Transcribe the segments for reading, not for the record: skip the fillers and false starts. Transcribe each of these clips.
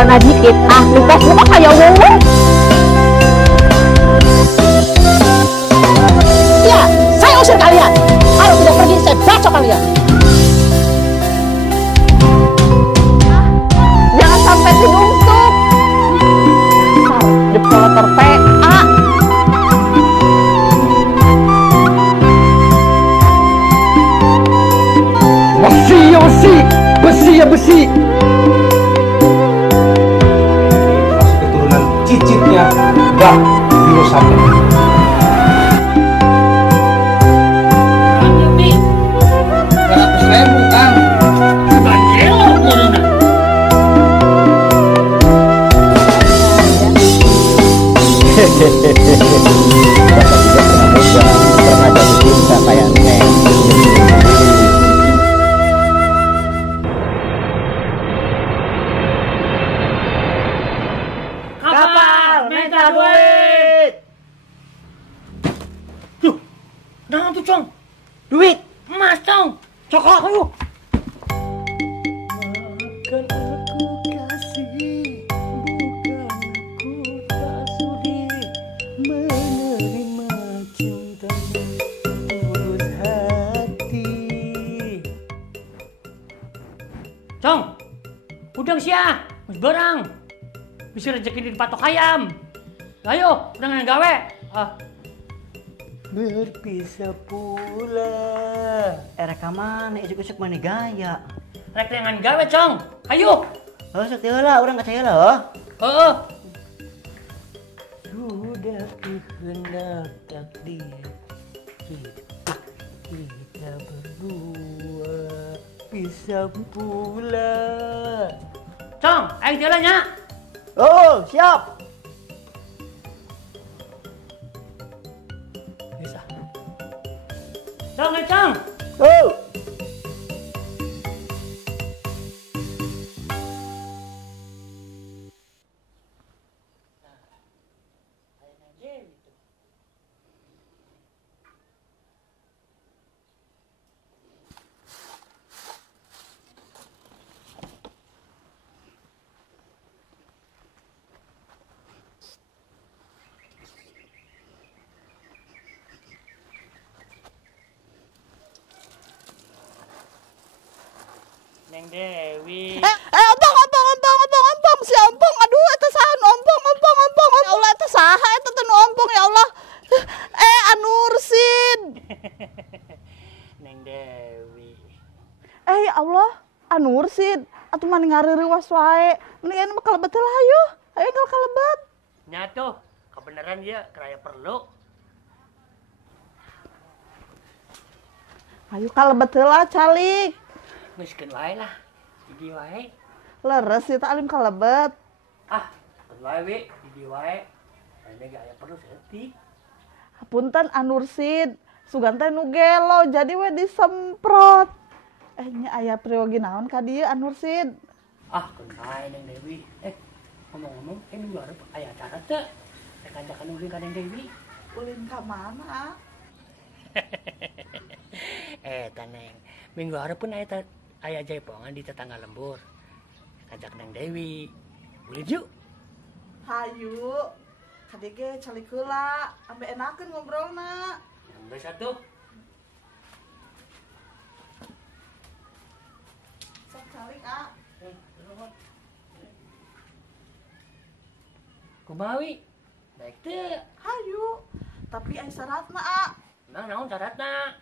modalnya dikit, lupas muka kayak wowo. Iya, saya usir kalian. Kalau tidak pergi, saya bacok kalian. Jangan sampai tinungsuk. Depolator PA. Besi ya besi, besi ya besi. Keturunan cicitnya Mbak Biro Sabar. Pernah jatuh cinta kayak Neng. Kapal, minta duit. Duh, naon tuh, Cong? Duit, emas, Cong. Coklat, ayo. Maafkan aku kasih, bukan aku tak sudi menerima cintamu tulus hati. Cong, udang sia, mas barang. Bisa rezeki di patok ayam. Ayo, udah nggak gawe. Berpisah pula. Reka mana isuk-isuk mana gaya. Rek dengan gawe, Cong. Ayo. Oh, sakti lah, orang kacaya lah. Sudah kehendak takdir kita berdua bisa pula. Cong, ayo jalannya. Oh, siap. Bisa. Cong, ayo, Cong. Oh. Neng Dewi. Ompong, si ompong, aduh, itu sahan, ompong, ya Allah, itu saha, itu tuh ompong, ya Allah. Anursin. Neng Dewi. Ya Allah, Anursin, atuh mani ngarirewas wae, mendingan mah kalebet lah, ayo kalau kalebet. Nyatu, kebenaran dia keraya perlu. Ayo kalebet lah, calik. Miskin wae lah, jadi wae. Leres itu alim kalebet. Miskin wae wi, jadi wae. Ini gak ada perlu setik. Punten Anursin, sugan teh nu gelo, jadi we disemprot. Nya aya priyogi naon ka dieu Anursin? Kenal Neng Dewi. Ngomong-ngomong, minggu harap aya acara teh. Kajakan ulin ka Neng Dewi. Ulin ka mana? Neng, minggu harap pun aya jaipongan di tetangga lembur. Kajak Neng Dewi. Ulin yuk. Hayu. Kadege calik heula, ambe enakeun ngobrolna. Ambe satu. Sok calik, Kumawi. Baik teh. Hayu. Tapi aya syaratna, Emang naon syaratna?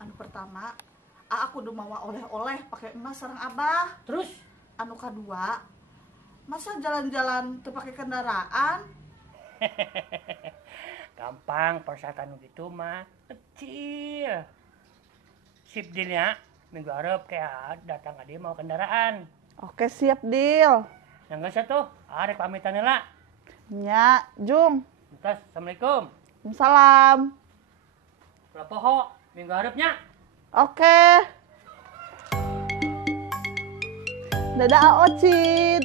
Anu pertama, aku kudu mawa oleh-oleh pakai emas sareng Abah. Terus? Anu kedua, masa jalan-jalan teu pakai kendaraan? Gampang persyaratan gitu mah kecil. Sip dealnya minggu harap kayak datang ke dia mau kendaraan. Oke, siap deal. Yang gak satu, arek pamitan lah. Nya, Jung. Entas, assalamualaikum. Salam. Poho minggu harapnya. Oke. Dadah Ocit.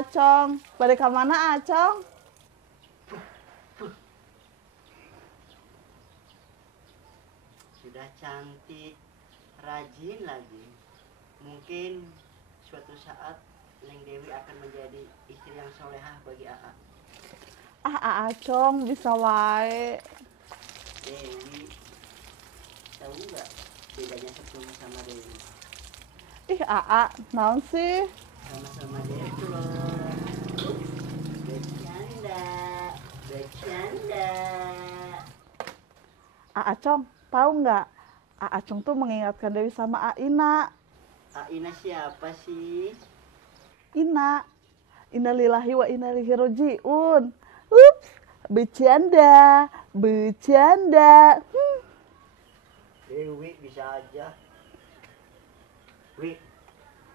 Acong. Balik ke mana Acong? Sudah cantik, rajin lagi. Mungkin suatu saat Neng Dewi akan menjadi istri yang solehah bagi AA. Acong bisa wae. Dewi, tahu nggak bedanya Septung sama Dewi? Ih, naon sih? Sama-sama Dewi tuh loh. Bercanda, bercanda. Acong, tahu nggak? Acong tuh mengingatkan Dewi sama Aina. Aina siapa sih? Ina. Innalillahi wa inna ilaihi raji'un. Ups, bercanda, bercanda. Dewi bisa aja. Wi,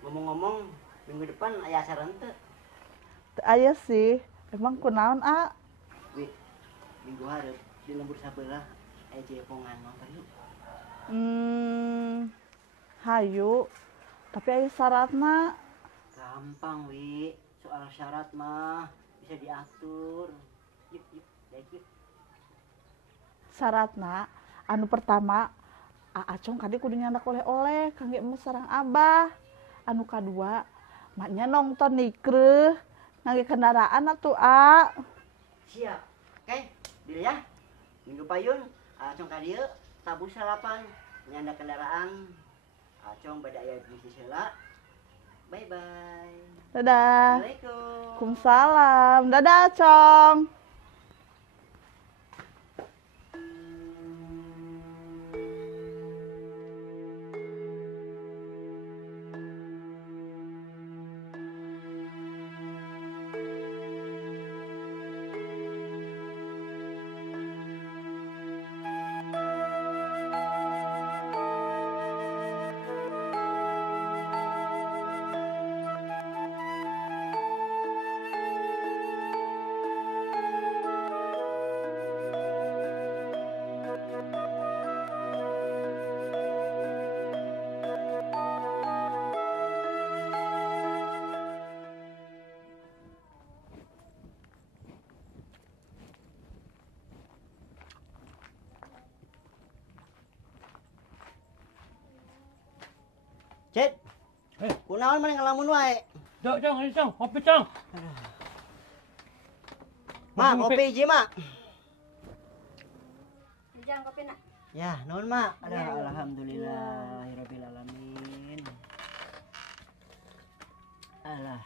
ngomong-ngomong, minggu depan ayah acara ente. Teu aya sih. Emang kunaon, Wi, minggu hareup di lembur sabelah aya jepongan nonton yuk. Hayu. Tapi aya syaratna. Gampang, Wi. Soal syarat mah bisa diatur. Yuk, baik yuk. Syaratna anu pertama Acong kadi kudu nyandak oleh-oleh kangge emes sareng Abah. Anu kadua maknya nonton nikreuh ngangge kendaraan atuh Siap. Oke, deal ya. Minggu payun, Acong ka dieu tabu salapan nyanda kendaraan. Acong bade aya bisnis heula. Bye-bye. Dadah. Assalamualaikum. Waalaikumsalam. Dadah Acong. Cid. Eh. Kunaon mah ngelamun wae? Cong, Cong, ini Cong, kopi Cong. Mak, kopi hiji, Mak. Dijang kopi nak. Ya, naon, Mak? Aduh, Ya. alhamdulillahirabbil alamin. Alah,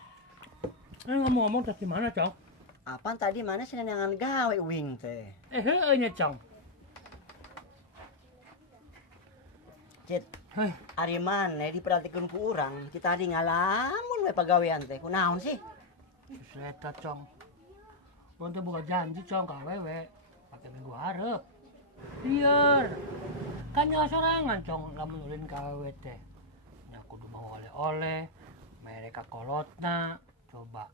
Ini ngomong-ngomong tadi mana Cong? apaan tadi mana senengan gawe wing teh? Heueuh nya Cong. Cid, Heh, ari maneh diperhatikeun ku urang, kita tadi ngalamun we pagawean teh. Kunaon sih? Eta Cong. Urang teh boga janji Cong ka awewe. Pake minggu hareup. Lieur. Kan nyawa sorangan Cong lamun ulin ka awewe teh. Nya kudu bawa oleh-oleh, mereka kolotna. Coba.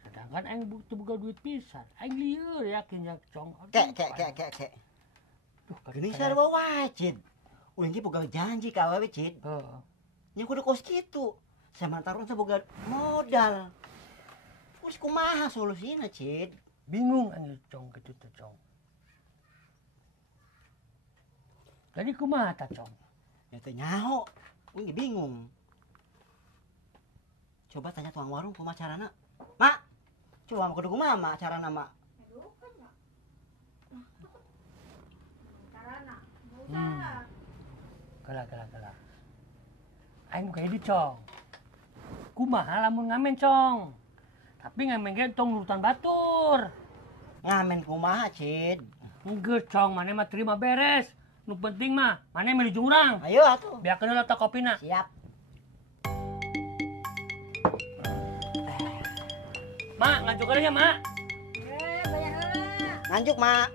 Sedangkan aing butuh boga duit pisan. Aing lieur yakin ya Cong. Aduh, Kek. Duh, Gini sarua wae, Cid. Ulin ge boga janji ka awewe, Cid. Heeh. Nya kudu kos kitu. Samantarun saboga modal. Terus kumaha solusina, Cid? Bingung anjir Cong gitu tuh Cong. Jadi kumaha ta Cong? Ya teh nyaho. Ulin ge bingung. Coba tanya tukang warung kumaha carana. Mak, coba mah kudu kumaha mak carana, Mak? Karana. Kalah. Aing buka di Cong. Kumaha lamun ngamen Cong. Tapi ngamen ge tong nurutan batur. Ngamen kumaha, Cid? Enggeus Cong, maneh mah terima beres. Nu penting mah maneh menuju urang. Ayo atuh. Biarkeun heula ta kopina. Siap. Mak, ngajuk ya, Mak. Banyak lah. Nganjuk, Mak.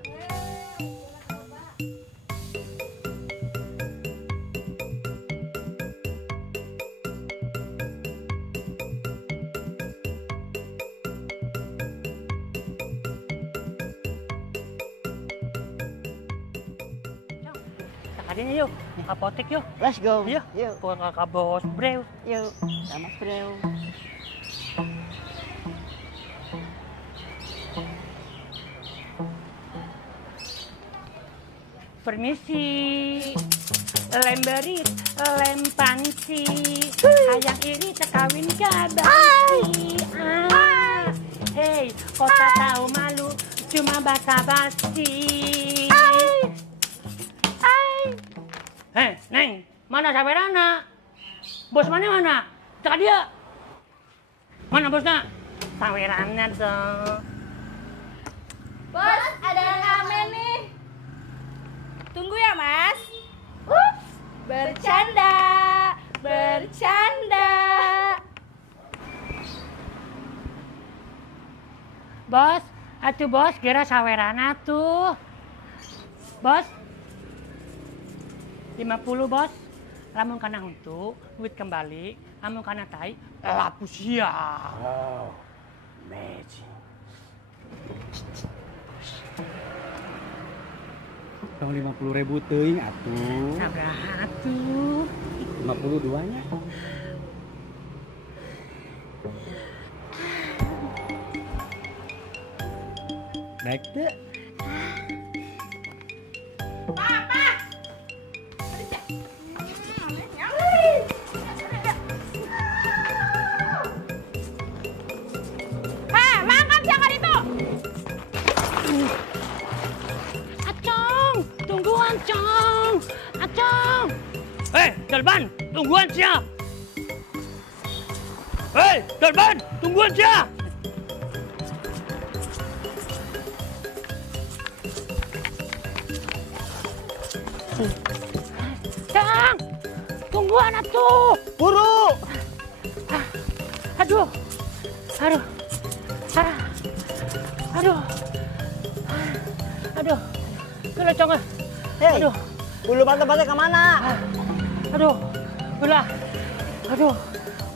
Tadinya yuk, apotek yuk. Let's go. Yuk, Yuk. ke Bos Brew. Yuk. Sama Bro. Permisi. Lem berit, lem panci. Hayang iri tekawin gabasi. Hei, kok tak tahu malu, cuma basa-basi. Hei, Neng, mana sawerana? Bos mana? Cek dia. Mana bosnya? Sawerana tuh. Bos, ada yang ngamen nih. Tunggu ya, Mas. Bercanda. Bos, atuh bos, kira sawerana tuh. Bos, 50 bos. Lamun kana untuk duit kembali, lamun kana tai, lapus ya. Oh, magic. Tong 50.000 teuing atuh. Sabraha atuh? 50 duanya. Baik teh. Makan jangan itu. Acong, tungguan Cong. Acong. Dalban, tungguan siap. Dalban, tungguan siap. Cang, tungguan atuh. Buru. Aduh. Gila Cong. Hei, Aduh. bulu mata-mata kemana? Aduh. Gila. Aduh.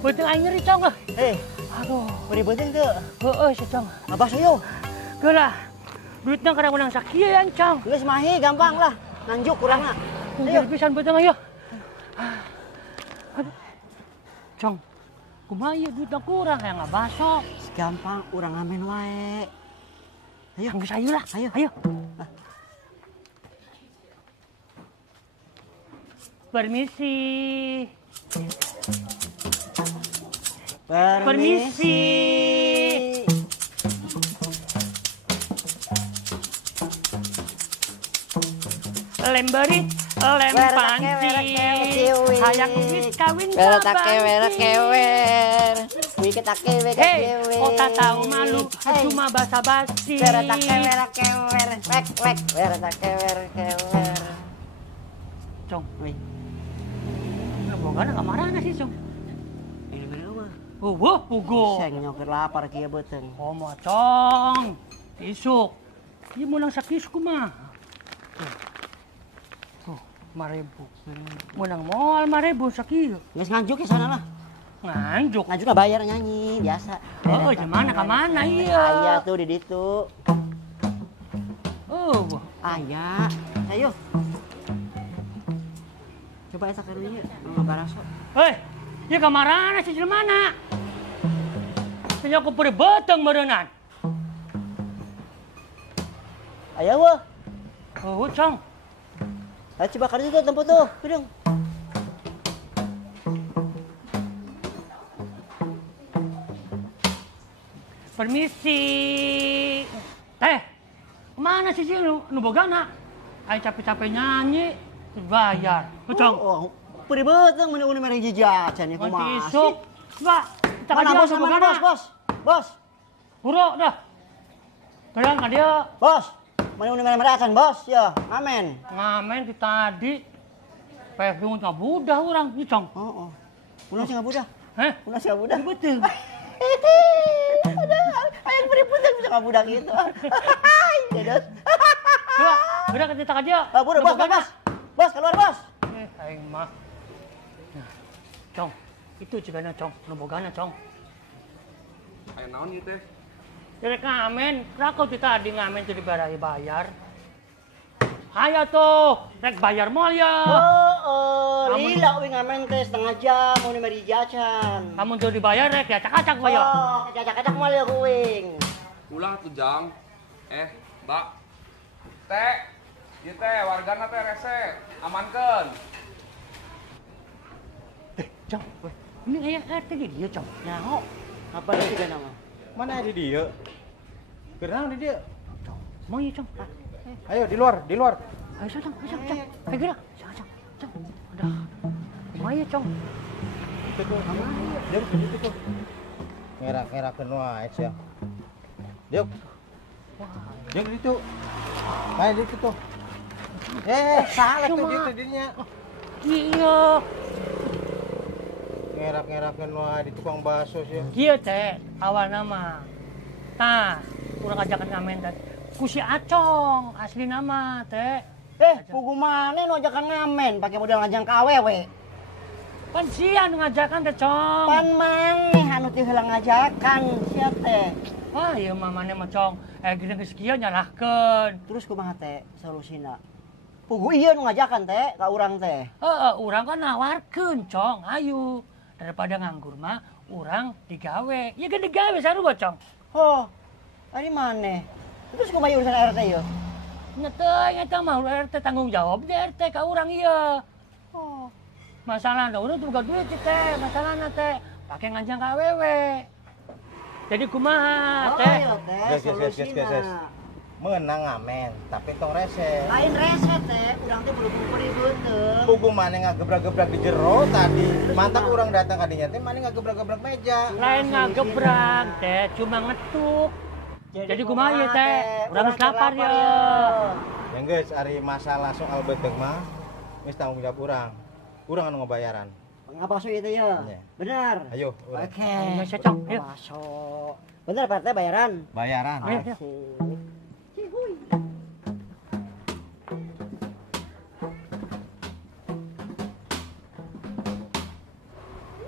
Beuteung aing nyeri Cong. Hei, Aduh. mau dibeting tuh. Heueuh si Cong. Abah suyo. Gila. Duitna kada menang sakieu Cong. Geus mahi gampang lah. Nanjuk kurangna. Ayo pisan beuteung ayo. Aduh. Cong. Kumaha ieu duitna kurang aya ngabaso. Gampang urang ngamen wae. Ayo, Geus ayo lah. Ayo. Permisi. Lem berit, lem panci. Hayang wis kawin kewer. Wike take wike Hei, kota tahu malu, cuma basa-basi. kewer. Wek. Kewer. Cong, Wih, lu boga ka marana sih, Cong? ini bener mah. Wah, pugo. Seng nyoker lapar kieu beuteung. Komo, Cong. Isuk. Ieu menang sakisku mah. Tuh, 5.000. Menang moal 5.000 sakieu. Geus nganjuk ke sana lah. Nganjuk. Nganjuk lah bayar nyanyi biasa. Oh, di mana ka mana iya? Aya tuh di ditu. Oh, Aya. Ayo. Coba esak karunya ngabaraso. hei, ieu ka marana sih jelmana? Nya aku peureut beuteung meureunnan. Aya weh. Oh, Cong. Ayo coba karunya tuh tempat tuh. Pidung. Permisi. Kemana sih lu bogana? Ayo capek-capek nyanyi, dibayar. Cong. Oh, peureut beuteung mun mere jajan ieu Nanti kumaha. isuk. Mbak, kita Mana ka bos, dia mana bogana. bos? Buro dah. Kadang ka dia Bos, mana mere acan bos ya, ngamen. ngamen di tadi. Peh dungut ngabudah urang, ieu Cong. Oh. Ulah sing ngabudah. Heh, Ulah sing ngabudah. betul. Ayo beri putih bisa ngabudah gitu. Hai, dedot. Coba, udah kita ka dia. Bos. Bos, keluar bos. Aing mah. Nah, Cong, itu cigana Cong, nu bogana Cong. Aya naon ieu teh? Direk ngamen, rakau ti tadi ngamen teu dibayar. Hayo tuh, rek bayar moal ya. Lila uing ngamen teh setengah jam mau mere jajan. Kamu teu dibayar rek ya acak-acak bae ya. Oh, kacak-kacak moal ya uing. Ulah tuh Jang. Mbak. Teh. Ieu teh wargana teh rese, amankeun. Cong, ini aya RT di dieu, Cong. Nyaho. Apa itu kan nama? Mana di dia? Geranang di dia. Mau ieu, Cong. Ayo di luar, di luar. Ayo, Cong. Ayo gerak. Cong. Aduh. Mau ieu, Cong. Itu tuh. Dia itu tuh. Ngerak-ngerakeun wae sia. Yuk. Yang di situ. Main di situ. Salah tuh dia tadinya. Iya. Ngerak-ngerakeun wae di tukang bakso sih. Kieu teh awalna mah. Tah, urang ngajakan ngamen teh. Ku si Acong asli nama teh. Pugu mana nu ajakan ngamen pakai modal ngajang ka awewe. Pan sia nu ngajakan teh, Cong. Pan maneh anu teh heula ngajakan sia teh. Wah, ieu mah maneh mah, Cong. Gini geus kieu nyalahkeun. Terus kumaha teh solusina? Pugu ieu nu ngajakan teh ka urang teh. Urang kan nawarkeun, Cong. Ayo. Daripada nganggur mah urang digawe. Ya kan digawe sarua, Cong. Oh. Ari maneh. Terus kumaha urusan RT ieu? Nya teh eta mah RT tanggung jawab di RT ka urang ieu. Oh. Masalahna urang tuh boga duit teh, masalahna teh pake nganjang ka awewe. Jadi kumaha teh? Ayo teh Guys. solusina. Menang ngamen, tapi tong rese. Lain rese teh, urang teh buru-buru beuteuh. Pugu mana ngagebrak-gebrak di jero tadi. Mantap orang datang ka dinya teh mana ngagebrak-gebrak meja. Lain ngagebrak teh, cuma ngetuk. Jadi kumaha ieu teh? Urang geus lapar ya. Yang guys, ari masalah soal beuteuh mah geus tanggung jawab urang. Urang anu ngabayaran. Ngapa itu ya? Iya. Benar. Ayo, urang. Oke. Ayo, Cong. Ayo. Masuk. Benar Pak teh bayaran? Bayaran. Ayo.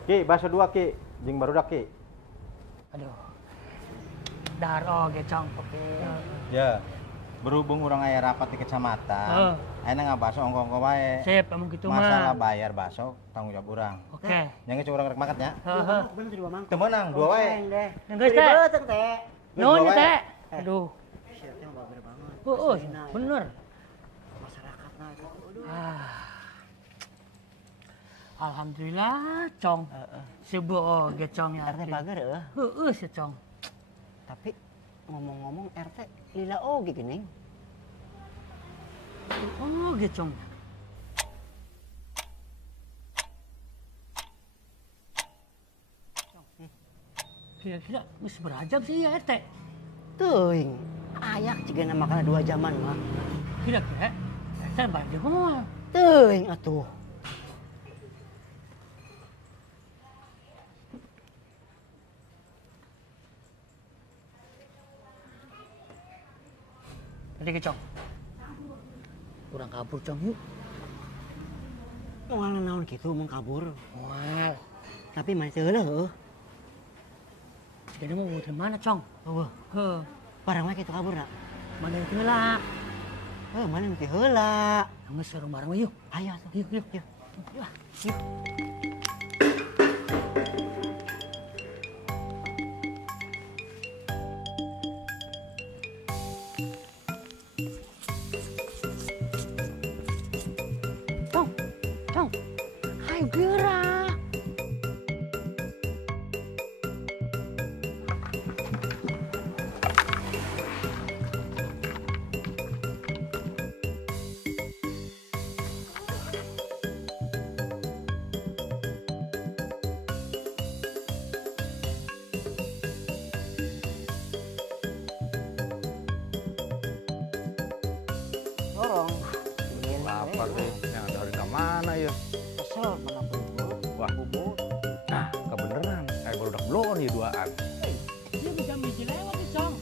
Ki, bakso 2 Ki, jeung barudak Ki. Aduh. Dar oge, Cong. Ya. Berhubung urang aya rapat di kecamatan, ayeuna ngabaso ongko-ongko wae. Sip, emang gitu Masalah mah. bayar bakso tanggung jawab urang. Oke. Yang urang rek makan nya. Heeh. Bener dua mangkok. Teu meunang 2 wae. Yang geus teh. Beuteuh teh. Nuhun Dua wae. teh. Aduh. Sia teh bager banget. Heeh, bener. Masyarakatna itu. Aduh. Alhamdulillah, Cong. Seueuh oge, Cong ya. RT bager heuh. Heeh, si Cong. Tapi ngomong-ngomong RT lila oge geuning. Oge, Cong. Kira-kira geus berajab sih ya RT. Teuing. Ayak cigana makan 2 jaman mah. Kira-kira RT balik di mall. Teuing atuh. Tadi ke Cong. Kurang kabur, Cong, yuk. Moal naon kitu mun kabur. Moal. Tapi mana teu heula heuh. Jadi mau di mana, Cong? Eueuh. Heuh. Barang mah kitu kaburna. Mana yang heula? Mana nu teh heula. Geus sareng bareng we, yuk. Ayo atuh. Yuk. Yuk. Cong. Ayo gerak. Dorong. Lapar deh. Yang dari mana ya? Kesel mana bubur. Wah, bubur. Nah, kebeneran. Kayak barudak bloon ya duaan. Dia bisa biji lewat nih, Cong.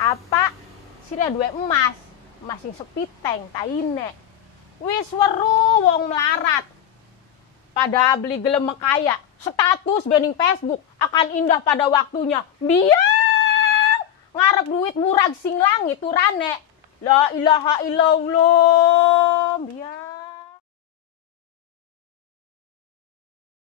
Apa? Sira dua emas, masing sepiteng taine. Wis weru wong melarat. Pada beli gelem kaya, status bening Facebook akan indah pada waktunya. Biang ngarep duit murag sing langit urane. La ilaha illallah. Biang